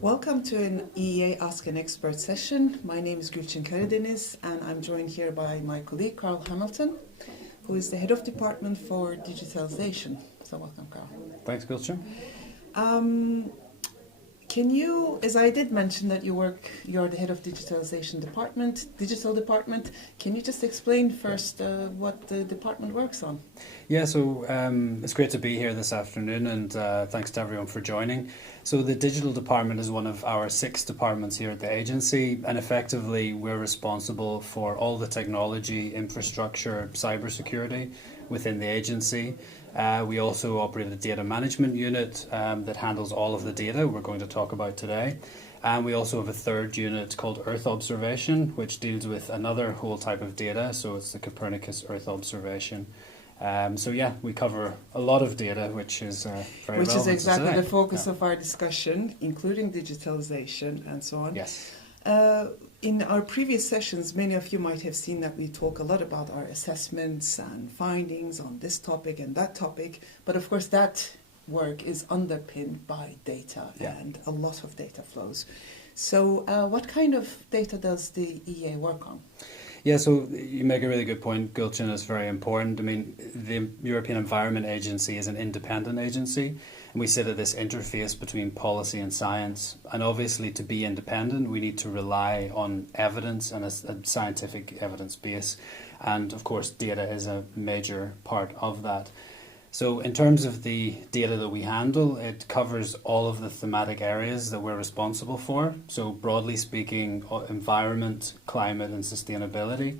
Welcome to an EEA Ask an Expert session. My name is Gülçin Karadeniz and I'm joined here by my colleague Carl Hamilton, who is the Head of Department for Digitalization. So welcome, Carl. Thanks, Gülçin. Can you, as I did mention that you're the Head of Digital Department, can you just explain first what the department works on? Yeah, so it's great to be here this afternoon, and thanks to everyone for joining. So the Digital Department is one of our 6 departments here at the agency, and effectively we're responsible for all the technology, infrastructure, cybersecurity within the agency. We also operate a data management unit that handles all of the data we're going to talk about today. And we also have a third unit called Earth Observation, which deals with another whole type of data. So it's the Copernicus Earth Observation. So yeah, we cover a lot of data, which is very relevant. Which is exactly today. the focus of our discussion, including digitalization and so on. Yes. In our previous sessions, many of you might have seen that we talk a lot about our assessments and findings on this topic and that topic, but of course that work is underpinned by data and a lot of data flows. So what kind of data does the EEA work on? Yeah, so you make a really good point, Gülçin. It's very important. I mean, the European Environment Agency is an independent agency, and we sit at this interface between policy and science. And obviously, to be independent, we need to rely on evidence and a scientific evidence base. And of course, data is a major part of that. So in terms of the data that we handle, it covers all of the thematic areas that we're responsible for. So broadly speaking, environment, climate and sustainability.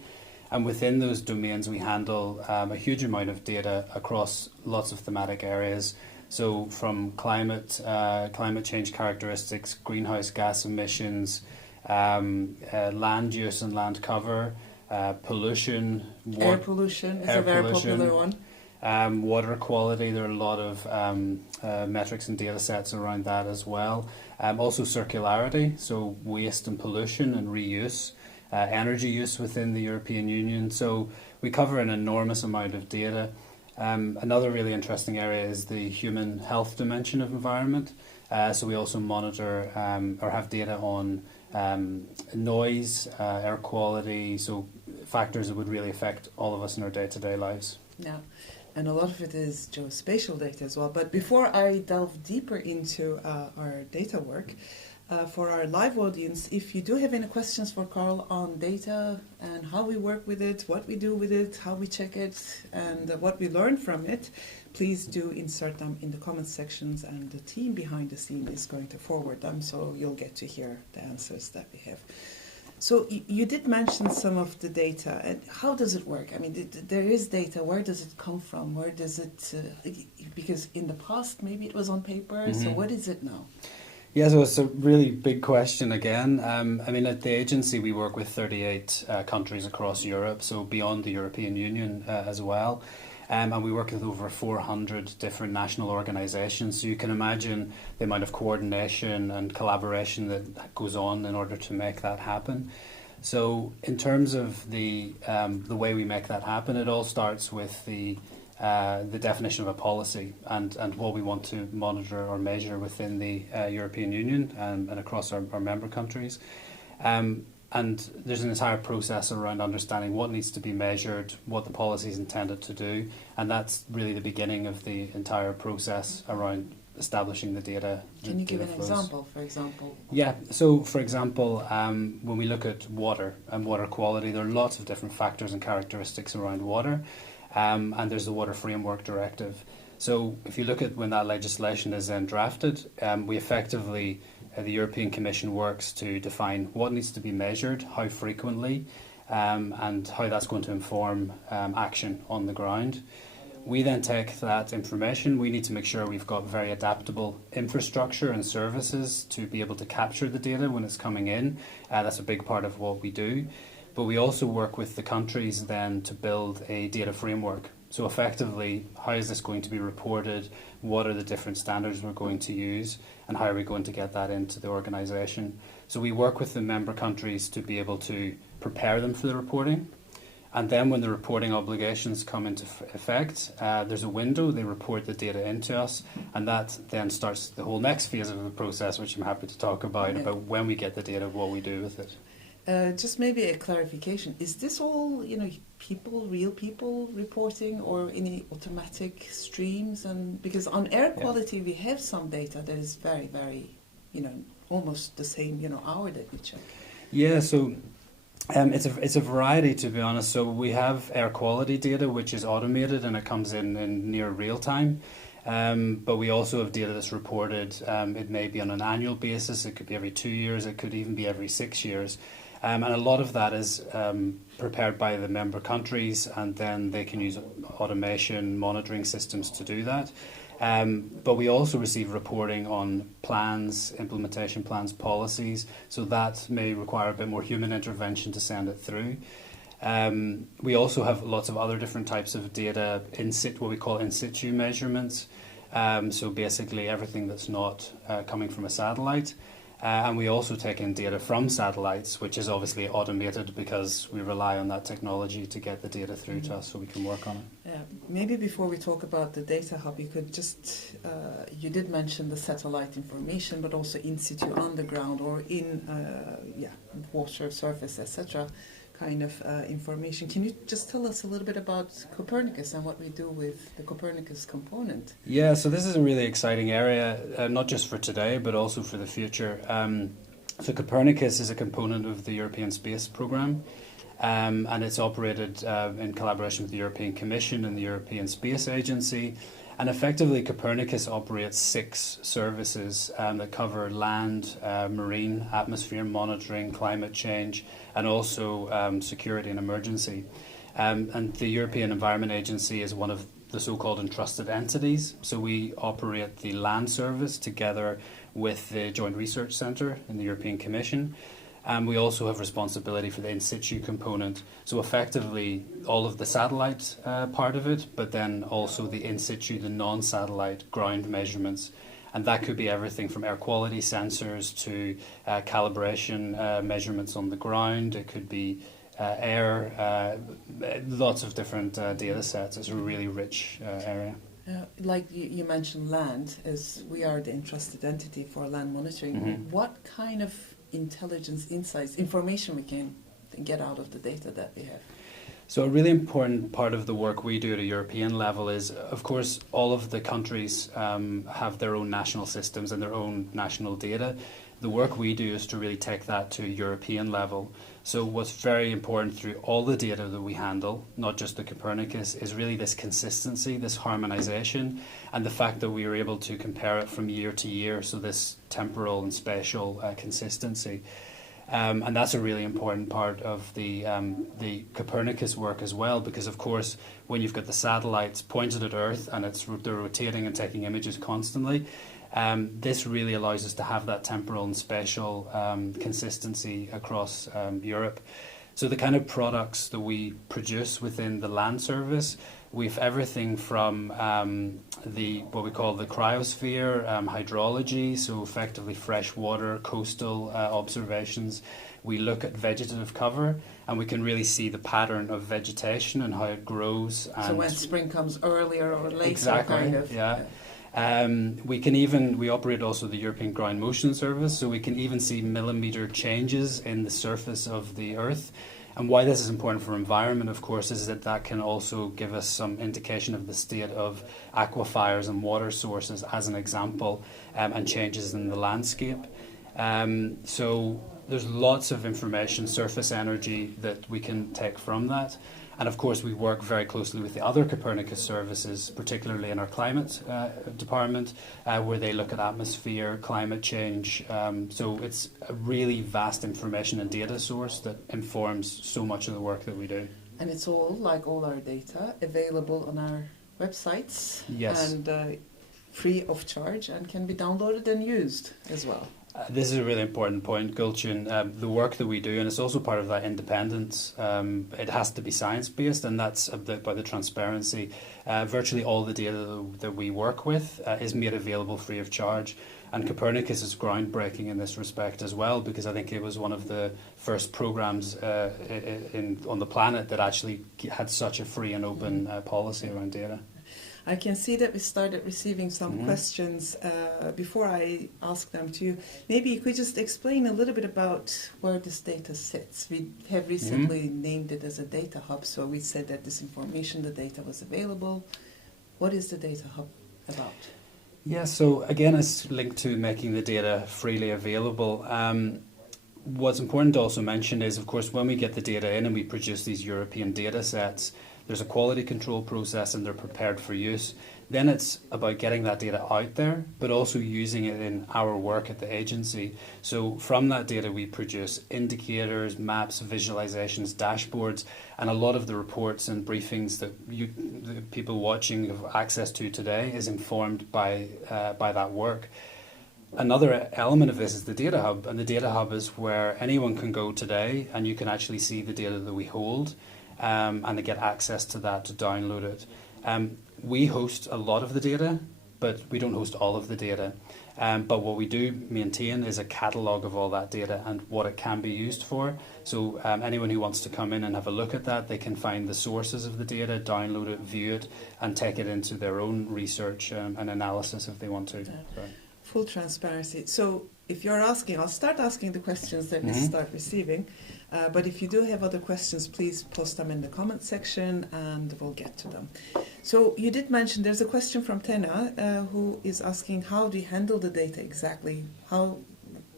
And within those domains, we handle a huge amount of data across lots of thematic areas. So from climate change characteristics, greenhouse gas emissions, land use and land cover, pollution. Air pollution is a very popular one. Water quality, there are a lot of metrics and data sets around that as well. Also circularity, so waste and pollution and reuse, energy use within the European Union. So we cover an enormous amount of data. Another really interesting area is the human health dimension of environment. So we also monitor or have data on noise, air quality, so factors that would really affect all of us in our day-to-day lives. Yeah. And a lot of it is geospatial data as well. But before I delve deeper into our data work, for our live audience, if you do have any questions for Carl on data and how we work with it, what we do with it, how we check it, and what we learn from it, please do insert them in the comment sections, and the team behind the scene is going to forward them, so you'll get to hear the answers that we have. So you did mention some of the data, and how does it work? I mean, there is data. Where does it come from? Where does it? Because in the past, maybe it was on paper. Mm-hmm. So what is it now? Yeah, so it's a really big question again. I mean, at the agency, we work with 38 countries across Europe, so beyond the European Union as well. And we work with over 400 different national organisations. So you can imagine the amount of coordination and collaboration that goes on in order to make that happen. So in terms of the way we make that happen, it all starts with the definition of a policy and what we want to monitor or measure within the European Union and across our member countries. And there's an entire process around understanding what needs to be measured, what the policy is intended to do, and that's really the beginning of the entire process around establishing the data. Can you give an example, for example? Yeah, so for example, when we look at water and water quality, there are lots of different factors and characteristics around water, and there's the Water Framework Directive. So if you look at when that legislation is then drafted, we effectively the European Commission works to define what needs to be measured, how frequently, and how that's going to inform action on the ground. We then take that information. We need to make sure we've got very adaptable infrastructure and services to be able to capture the data when it's coming in. That's a big part of what we do. But we also work with the countries then to build a data framework. So effectively, how is this going to be reported? What are the different standards we're going to use? And how are we going to get that into the organisation? So we work with the member countries to be able to prepare them for the reporting. And then when the reporting obligations come into effect, there's a window, they report the data into us, and that then starts the whole next phase of the process, which I'm happy to talk about when we get the data, what we do with it. Just maybe a clarification. Is this all, real people reporting, or any automatic streams? And because on air quality, we have some data that is very, very, almost the same, hour that we check. Yeah, so it's a variety, to be honest. So we have air quality data, which is automated and it comes in near real time. But we also have data that's reported. It may be on an annual basis. It could be every 2 years. It could even be every 6 years. And a lot of that is prepared by the member countries, and then they can use automation monitoring systems to do that. But we also receive reporting on plans, implementation plans, policies, so that may require a bit more human intervention to send it through. We also have lots of other different types of data, what we call in situ measurements, so basically everything that's not coming from a satellite. And we also take in data from satellites, which is obviously automated because we rely on that technology to get the data through to us so we can work on it. Maybe before we talk about the data hub, you could just, you did mention the satellite information, but also in situ underground or in water, surface, etc. kind of information. Can you just tell us a little bit about Copernicus and what we do with the Copernicus component? Yeah, so this is a really exciting area, not just for today, but also for the future. So Copernicus is a component of the European Space Programme, and it's operated in collaboration with the European Commission and the European Space Agency. And effectively, Copernicus operates 6 services that cover land, marine, atmosphere monitoring, climate change, and also security and emergency. And the European Environment Agency is one of the so-called entrusted entities. So we operate the land service together with the Joint Research Centre in the European Commission. And we also have responsibility for the in situ component. So effectively, all of the satellite part of it, but then also the in situ, the non-satellite ground measurements. And that could be everything from air quality sensors to calibration measurements on the ground. It could be lots of different data sets. It's a really rich area. Like you mentioned land, as we are the entrusted entity for land monitoring. Mm-hmm. What kind of intelligence, insights, information we can get out of the data that we have? So a really important part of the work we do at a European level is, of course, all of the countries have their own national systems and their own national data. The work we do is to really take that to a European level. So what's very important through all the data that we handle, not just the Copernicus, is really this consistency, this harmonization, and the fact that we are able to compare it from year to year, so this temporal and spatial consistency. And that's a really important part of the Copernicus work as well, because of course when you've got the satellites pointed at Earth and they're rotating and taking images constantly, this really allows us to have that temporal and spatial consistency across Europe. So the kind of products that we produce within the land service, we've everything from what we call the cryosphere, hydrology, so effectively freshwater, coastal observations. We look at vegetative cover, and we can really see the pattern of vegetation and how it grows. And so when spring comes earlier or later, exactly, kind of. Yeah. We operate also the European Ground Motion Service, so we can even see millimeter changes in the surface of the Earth. And why this is important for environment, of course, is that can also give us some indication of the state of aquifers and water sources, as an example, and changes in the landscape. So there's lots of information, surface energy, that we can take from that. And of course, we work very closely with the other Copernicus services, particularly in our climate department, where they look at atmosphere, climate change. So it's a really vast information and data source that informs so much of the work that we do. And it's all, like all our data, available on our websites. Yes. And free of charge, and can be downloaded and used as well. This is a really important point, Gulchin. The work that we do, and it's also part of that independence, it has to be science-based, and that's about the transparency. Virtually all the data that we work with is made available free of charge. And Copernicus is groundbreaking in this respect as well, because I think it was one of the first programs on the planet that actually had such a free and open policy around data. I can see that we started receiving some questions. Before I ask them to you, maybe you could just explain a little bit about where this data sits. We have recently named it as a data hub, so we said that this information, the data was available. What is the data hub about? Yeah, so again, it's linked to making the data freely available. What's important to also mention is, of course, when we get the data in and we produce these European data sets, there's a quality control process and they're prepared for use. Then it's about getting that data out there, but also using it in our work at the agency. So from that data, we produce indicators, maps, visualizations, dashboards, and a lot of the reports and briefings that the people watching have access to today is informed by that work. Another element of this is the data hub, and the data hub is where anyone can go today and you can actually see the data that we hold, and they get access to that to download it. We host a lot of the data, but we don't host all of the data. But what we do maintain is a catalogue of all that data and what it can be used for. So anyone who wants to come in and have a look at that, they can find the sources of the data, download it, view it, and take it into their own research and analysis if they want to. Right. Full transparency. So if you're asking, I'll start asking the questions that we start receiving. But if you do have other questions, please post them in the comment section and we'll get to them. So you did mention there's a question from Tena who is asking, how do you handle the data exactly? How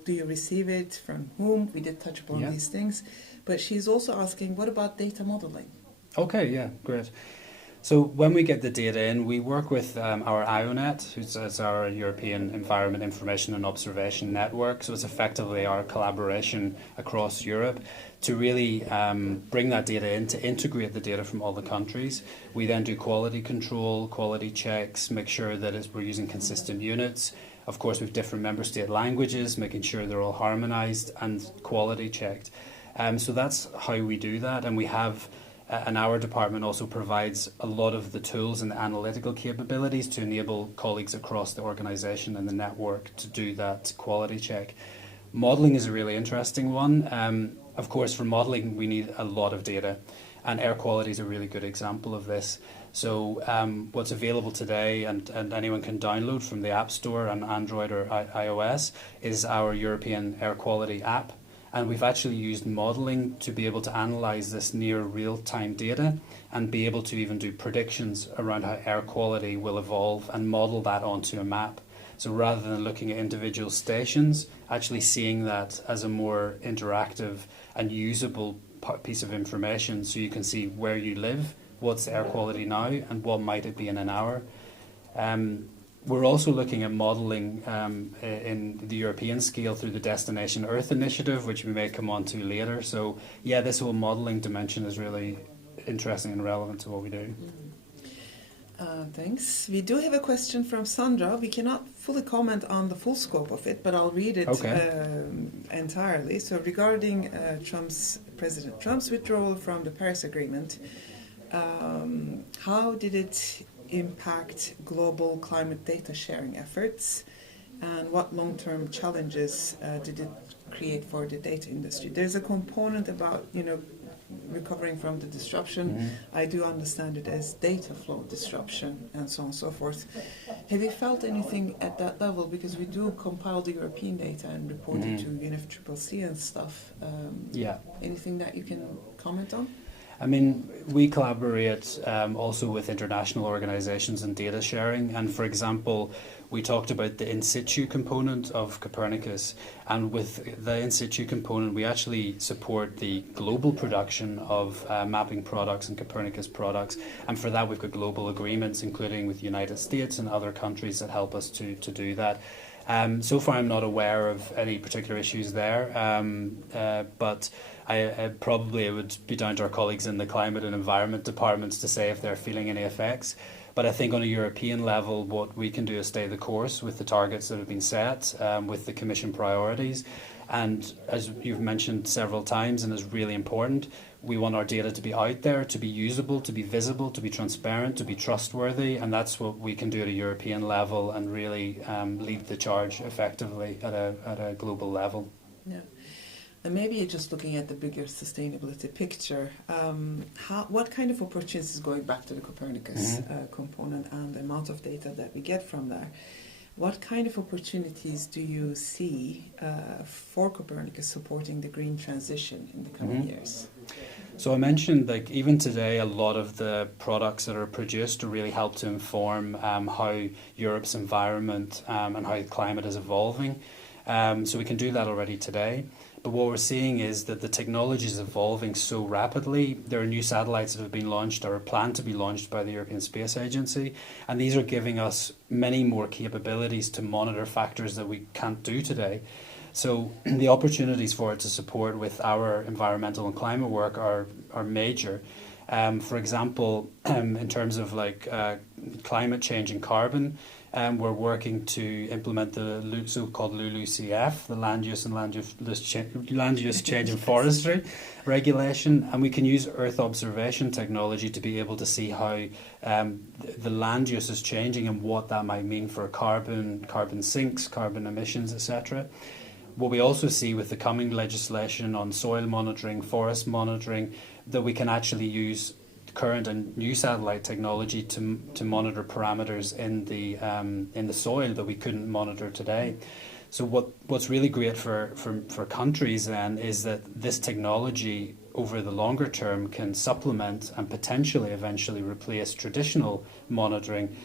do you receive it? From whom? We did touch upon these things. But she's also asking, what about data modeling? Okay, yeah, great. So when we get the data in, we work with our IONET, who's our European Environment Information and Observation Network. So it's effectively our collaboration across Europe to really bring that data in, to integrate the data from all the countries. We then do quality control, quality checks, make sure that we're using consistent units. Of course, we have different member state languages, making sure they're all harmonized and quality checked. So that's how we do that, and we have and our department also provides a lot of the tools and the analytical capabilities to enable colleagues across the organisation and the network to do that quality check. Modelling is a really interesting one. Of course, for modelling, we need a lot of data, and air quality is a really good example of this. So what's available today, and anyone can download from the App Store on Android or iOS, is our European air quality app. And we've actually used modelling to be able to analyse this near real-time data and be able to even do predictions around how air quality will evolve and model that onto a map. So rather than looking at individual stations, actually seeing that as a more interactive and usable piece of information, so you can see where you live, what's the air quality now, and what might it be in an hour. We're also looking at modelling in the European scale through the Destination Earth initiative, which we may come on to later. So, yeah, this whole modelling dimension is really interesting and relevant to what we do. Thanks. We do have a question from Sandra. We cannot fully comment on the full scope of it, but I'll read it entirely. So regarding President Trump's withdrawal from the Paris Agreement, how did it impact global climate data sharing efforts, and what long-term challenges did it create for the data industry? There's a component about, recovering from the disruption. I do understand it as data flow disruption and so on and so forth. Have you felt anything at that level? Because we do compile the European data and report it to UNFCCC and stuff. Anything that you can comment on? I mean, we collaborate also with international organisations and data sharing. And for example, we talked about the in situ component of Copernicus. And with the in situ component, we actually support the global production of mapping products and Copernicus products. And for that, we've got global agreements, including with the United States and other countries that help us to do that. So far, I'm not aware of any particular issues there, but it would be down to our colleagues in the climate and environment departments to say if they're feeling any effects. But I think on a European level, what we can do is stay the course with the targets that have been set, with the Commission priorities. And as you've mentioned several times, and is really important, we want our data to be out there, to be usable, to be visible, to be transparent, to be trustworthy, and that's what we can do at a European level and really lead the charge effectively at a global level. Yeah. And maybe just looking at the bigger sustainability picture, what kind of opportunities, going back to the Copernicus component and the amount of data that we get from there, what kind of opportunities do you see for Copernicus supporting the green transition in the coming years? So I mentioned, like, even today, a lot of the products that are produced really help to inform how Europe's environment and how climate is evolving. So we can do that already today. But what we're seeing is that the technology is evolving so rapidly. There are new satellites that have been launched or are planned to be launched by the European Space Agency. And these are giving us many more capabilities to monitor factors that we can't do today. So the opportunities for it to support with our environmental and climate work are major. For example, in terms of climate change and carbon, we're working to implement the so-called LULUCF, the Land Use Change and Forestry regulation, and we can use Earth observation technology to be able to see how the land use is changing and what that might mean for carbon sinks, carbon emissions, etc. What we also see with the coming legislation on soil monitoring, forest monitoring, that we can actually use current and new satellite technology to monitor parameters in the soil that we couldn't monitor today. So what's really great for countries then is that this technology over the longer term can supplement and potentially eventually replace traditional monitoring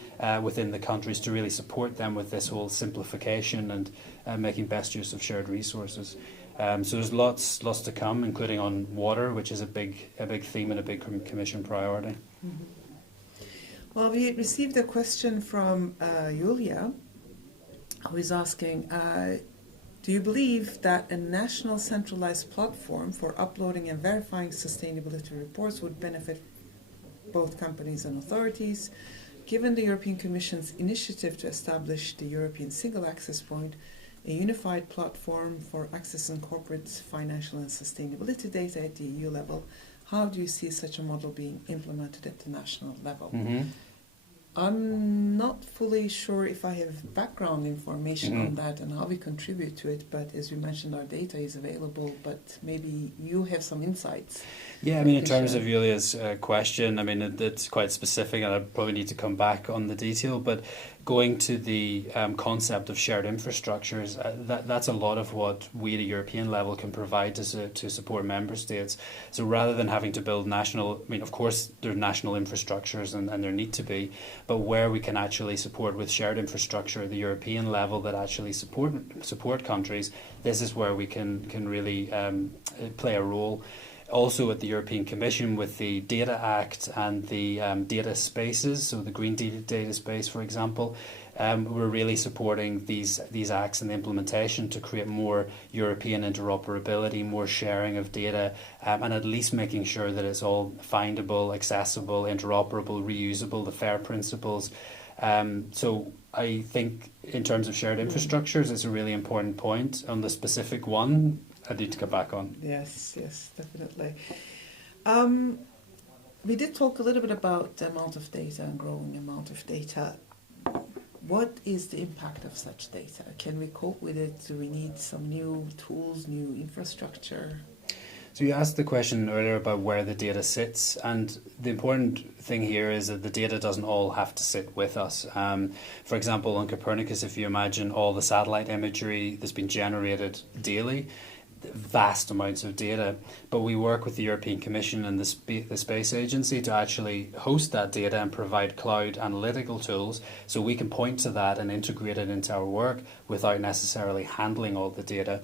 within the countries to really support them with this whole simplification and making best use of shared resources. So there's lots to come, including on water, which is a big theme and a big Commission priority. Mm-hmm. Well, we received a question from Julia, who is asking, do you believe that a national centralized platform for uploading and verifying sustainability reports would benefit both companies and authorities? Given the European Commission's initiative to establish the European Single Access Point, a unified platform for accessing corporate financial and sustainability data at the EU level, how do you see such a model being implemented at the national level? Mm-hmm. I'm not fully sure if I have background information on that and how we contribute to it, but as you mentioned, our data is available, but maybe you have some insights. Yeah, I mean, in terms of Julia's question, I mean, it's quite specific, and I probably need to come back on the detail, but going to the concept of shared infrastructures, that's a lot of what we at a European level can provide to support member states. So rather than having to build national, I mean, of course, there are national infrastructures and there need to be, but where we can actually support with shared infrastructure at the European level that actually support countries, this is where we can really play a role. Also at the European Commission with the Data Act and the data spaces, so the Green Data Space, for example, we're really supporting these acts and the implementation to create more European interoperability, more sharing of data, and at least making sure that it's all findable, accessible, interoperable, reusable, the FAIR principles. So I think in terms of shared infrastructures, it's a really important point. On the specific one, I need to come back on. Yes, definitely. We did talk a little bit about the amount of data and growing amount of data. What is the impact of such data? Can we cope with it? Do we need some new tools, new infrastructure? So you asked the question earlier about where the data sits, and the important thing here is that the data doesn't all have to sit with us. For example, on Copernicus, if you imagine all the satellite imagery that's been generated daily, vast amounts of data, but we work with the European Commission and the Space Agency to actually host that data and provide cloud analytical tools so we can point to that and integrate it into our work without necessarily handling all the data.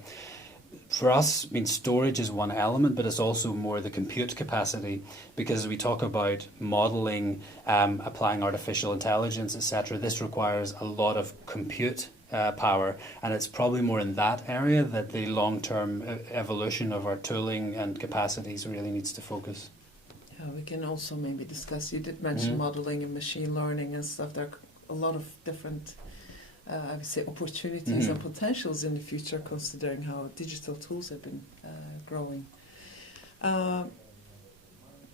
For us, I mean, storage is one element, but it's also more the compute capacity, because we talk about modelling, applying artificial intelligence, etc. This requires a lot of compute power, and it's probably more in that area that the long-term evolution of our tooling and capacities really needs to focus. Yeah. We can also maybe discuss, you did mention modeling and machine learning and stuff. There are a lot of different, I would say, opportunities and potentials in the future, considering how digital tools have been growing.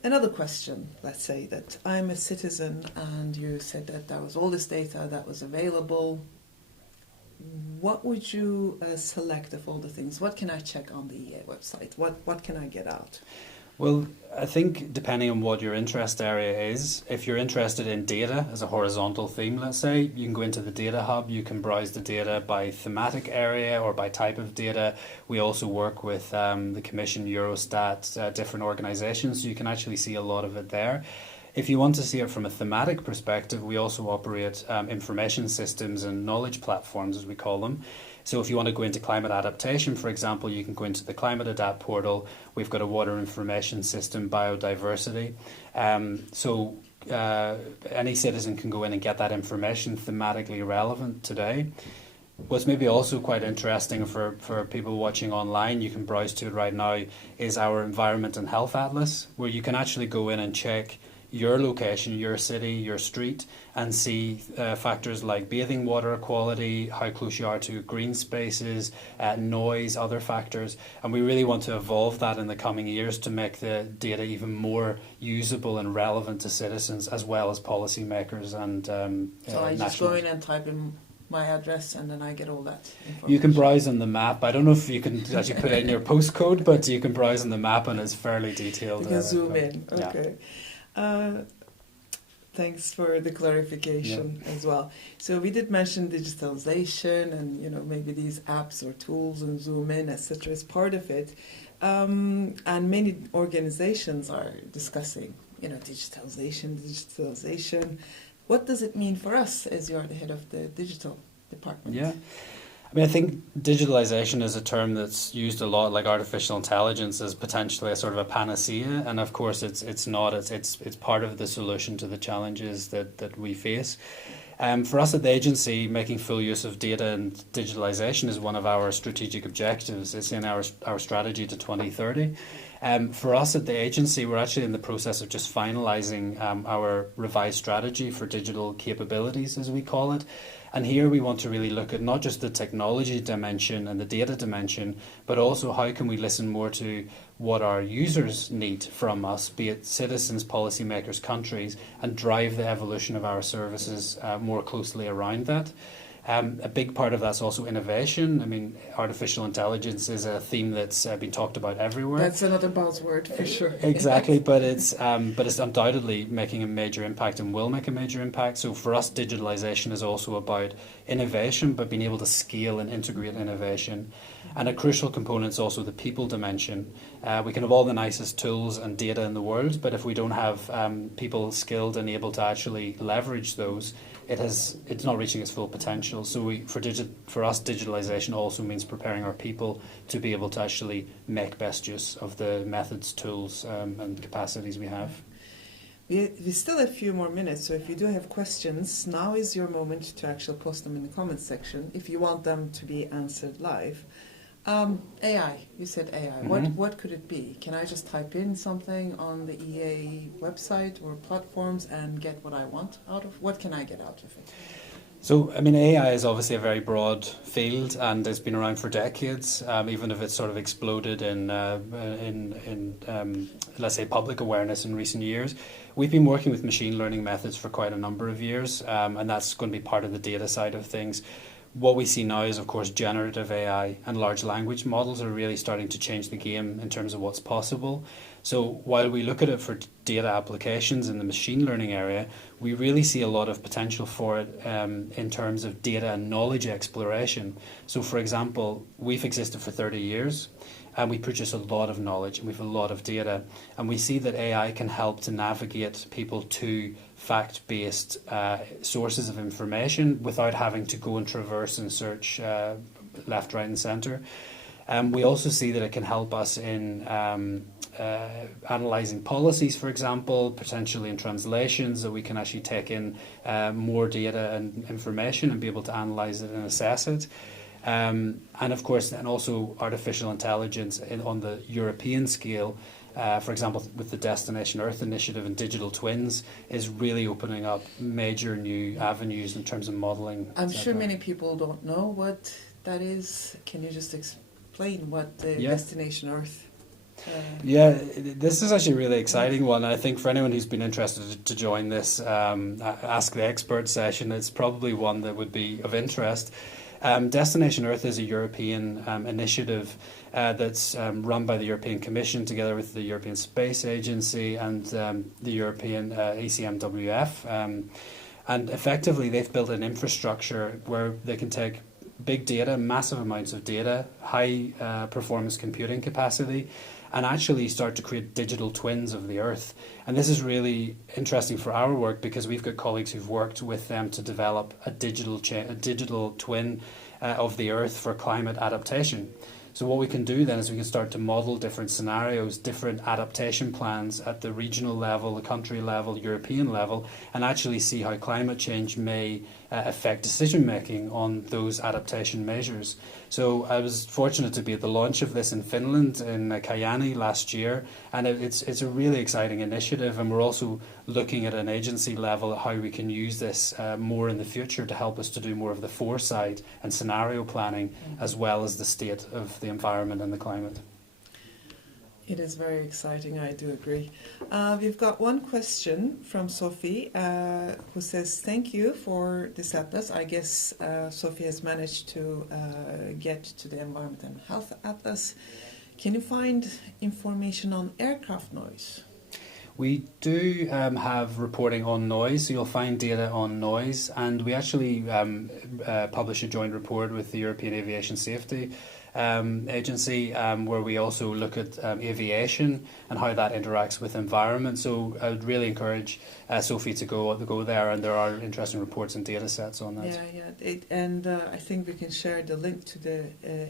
Another question, let's say that I'm a citizen and you said that there was all this data that was available. What would you select of all the things? What can I check on the EEA website? What can I get out? Well, I think depending on what your interest area is, if you're interested in data as a horizontal theme, let's say, you can go into the data hub, you can browse the data by thematic area or by type of data. We also work with the Commission, Eurostat, different organizations, so you can actually see a lot of it there. If you want to see it from a thematic perspective, we also operate information systems and knowledge platforms, as we call them. So if you want to go into climate adaptation, for example, you can go into the Climate Adapt portal. We've got a water information system, biodiversity. So any citizen can go in and get that information thematically relevant today. What's maybe also quite interesting for people watching online, you can browse to it right now, is our Environment and Health Atlas, where you can actually go in and check your location, your city, your street, and see factors like bathing water quality, how close you are to green spaces, noise, other factors. And we really want to evolve that in the coming years to make the data even more usable and relevant to citizens as well as policymakers and So I just go in and type in my address and then I get all that information. You can browse on the map. I don't know if you can actually put in your postcode, but you can browse on the map and it's fairly detailed. You can zoom in. Okay. Yeah. Thanks for the clarification as well. So we did mention digitalization and, you know, maybe these apps or tools and zoom in, etc. is part of it. And many organizations are discussing, you know, digitalization. What does it mean for us as you are the head of the digital department? Yeah. I mean, I think digitalization is a term that's used a lot, like artificial intelligence is potentially a sort of a panacea, and of course it's not. It's part of the solution to the challenges that we face. For us at the agency, making full use of data and digitalization is one of our strategic objectives. It's in our strategy to 2030. For us at the agency, we're actually in the process of just finalising our revised strategy for digital capabilities, as we call it. And here we want to really look at not just the technology dimension and the data dimension, but also how can we listen more to what our users need from us, be it citizens, policymakers, countries, and drive the evolution of our services more closely around that. A big part of that's also innovation. I mean, artificial intelligence is a theme that's been talked about everywhere. That's another buzzword for sure. Exactly, but it's undoubtedly making a major impact and will make a major impact. So for us, digitalization is also about innovation, but being able to scale and integrate innovation. And a crucial component is also the people dimension. We can have all the nicest tools and data in the world, but if we don't have people skilled and able to actually leverage those, it's not reaching its full potential. So for us, digitalization also means preparing our people to be able to actually make best use of the methods, tools, and capacities we have. We still have a few more minutes, so if you do have questions, now is your moment to actually post them in the comments section if you want them to be answered live. AI, you said AI. What could it be? Can I just type in something on the EEA website or platforms and get what I want out of? What can I get out of it? So, I mean, AI is obviously a very broad field and it's been around for decades, even if it's sort of exploded in let's say, public awareness in recent years. We've been working with machine learning methods for quite a number of years, and that's going to be part of the data side of things. What we see now is, of course, generative AI and large language models are really starting to change the game in terms of what's possible. So while we look at it for data applications in the machine learning area, we really see a lot of potential for it in terms of data and knowledge exploration. So, for example, we've existed for 30 years and we produce a lot of knowledge and we have a lot of data. And we see that AI can help to navigate people to fact-based sources of information without having to go and traverse and search left, right and centre. We also see that it can help us in analysing policies, for example, potentially in translations, that we can actually take in more data and information and be able to analyse it and assess it. And of course, and also artificial intelligence on the European scale. for example, with the Destination Earth initiative and digital twins, is really opening up major new avenues in terms of modelling. I'm sure many people don't know what that is. Can you just explain what the Destination Earth? Yeah, this is actually a really exciting one. I think for anyone who's been interested to join this Ask the Expert session, it's probably one that would be of interest. Destination Earth is a European initiative that's run by the European Commission together with the European Space Agency and the European ECMWF. And effectively, they've built an infrastructure where they can take big data, massive amounts of data, high performance computing capacity, and actually start to create digital twins of the Earth. And this is really interesting for our work because we've got colleagues who've worked with them to develop a digital twin of the Earth for climate adaptation. So what we can do then is we can start to model different scenarios, different adaptation plans at the regional level, the country level, European level, and actually see how climate change may affect decision making on those adaptation measures. So I was fortunate to be at the launch of this in Finland, in Kajaani last year, and it's a really exciting initiative, and we're also looking at an agency level at how we can use this more in the future to help us to do more of the foresight and scenario planning, as well as the state of the environment and the climate. It is very exciting, I do agree. We've got one question from Sophie, who says, thank you for this atlas. I guess Sophie has managed to get to the Environment and Health Atlas. Can you find information on aircraft noise? We do have reporting on noise, so you'll find data on noise, and we actually publish a joint report with the European Aviation Safety Agency, where we also look at aviation and how that interacts with environment. So I would really encourage Sophie to go there, and there are interesting reports and data sets on that. I think we can share the link to the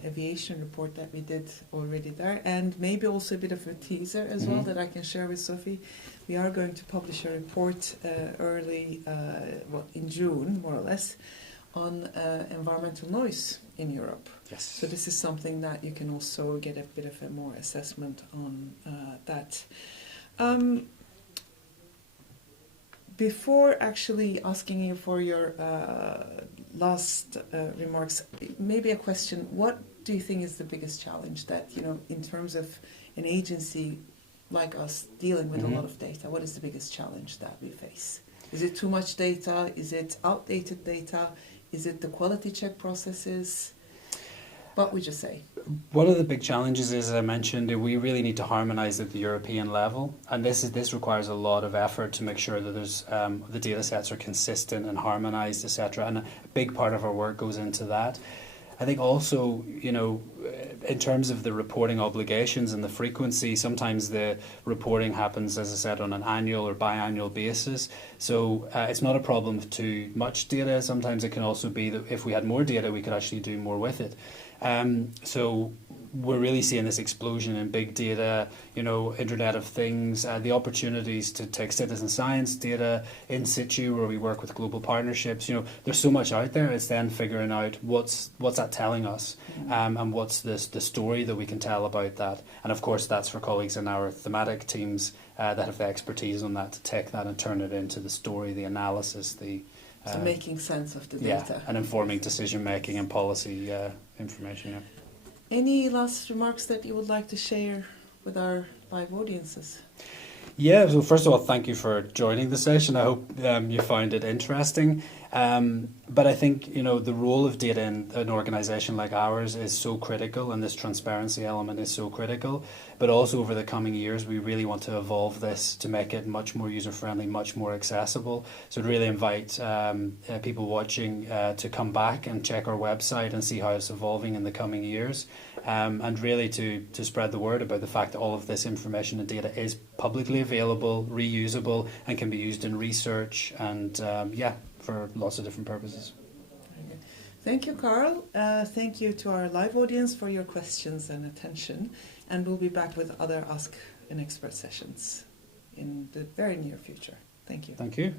aviation report that we did already there, and maybe also a bit of a teaser as well that I can share with Sophie. We are going to publish a report early in June, more or less, on environmental noise in Europe. Yes. So this is something that you can also get a bit of a more assessment on that. Before actually asking you for your last remarks, maybe a question: what do you think is the biggest challenge that, in terms of an agency like us dealing with a lot of data? What is the biggest challenge that we face? Is it too much data? Is it outdated data? Is it the quality check processes? What would you say? One of the big challenges is, as I mentioned, we really need to harmonise at the European level, and this requires a lot of effort to make sure that there's the data sets are consistent and harmonised, etc. And a big part of our work goes into that. I think also, in terms of the reporting obligations and the frequency, sometimes the reporting happens, as I said, on an annual or biannual basis. So it's not a problem of too much data. Sometimes it can also be that if we had more data, we could actually do more with it. So we're really seeing this explosion in big data, Internet of Things, the opportunities to take citizen science data in situ, where we work with global partnerships. There's so much out there. It's then figuring out what's that telling us, and what's the story that we can tell about that. And of course, that's for colleagues in our thematic teams that have the expertise on that to take that and turn it into the story, the analysis, so making sense of the data. And informing decision making and policy information. Yeah. Any last remarks that you would like to share with our live audiences? Yeah, so first of all, thank you for joining the session. I hope you found it interesting. But I think, the role of data in an organisation like ours is so critical, and this transparency element is so critical. But also over the coming years, we really want to evolve this to make it much more user-friendly, much more accessible. So I'd really invite people watching to come back and check our website and see how it's evolving in the coming years. And really to spread the word about the fact that all of this information and data is publicly available, reusable, and can be used in research and, for lots of different purposes. Thank you, Carl. Thank you to our live audience for your questions and attention. And we'll be back with other Ask an Expert sessions in the very near future. Thank you. Thank you.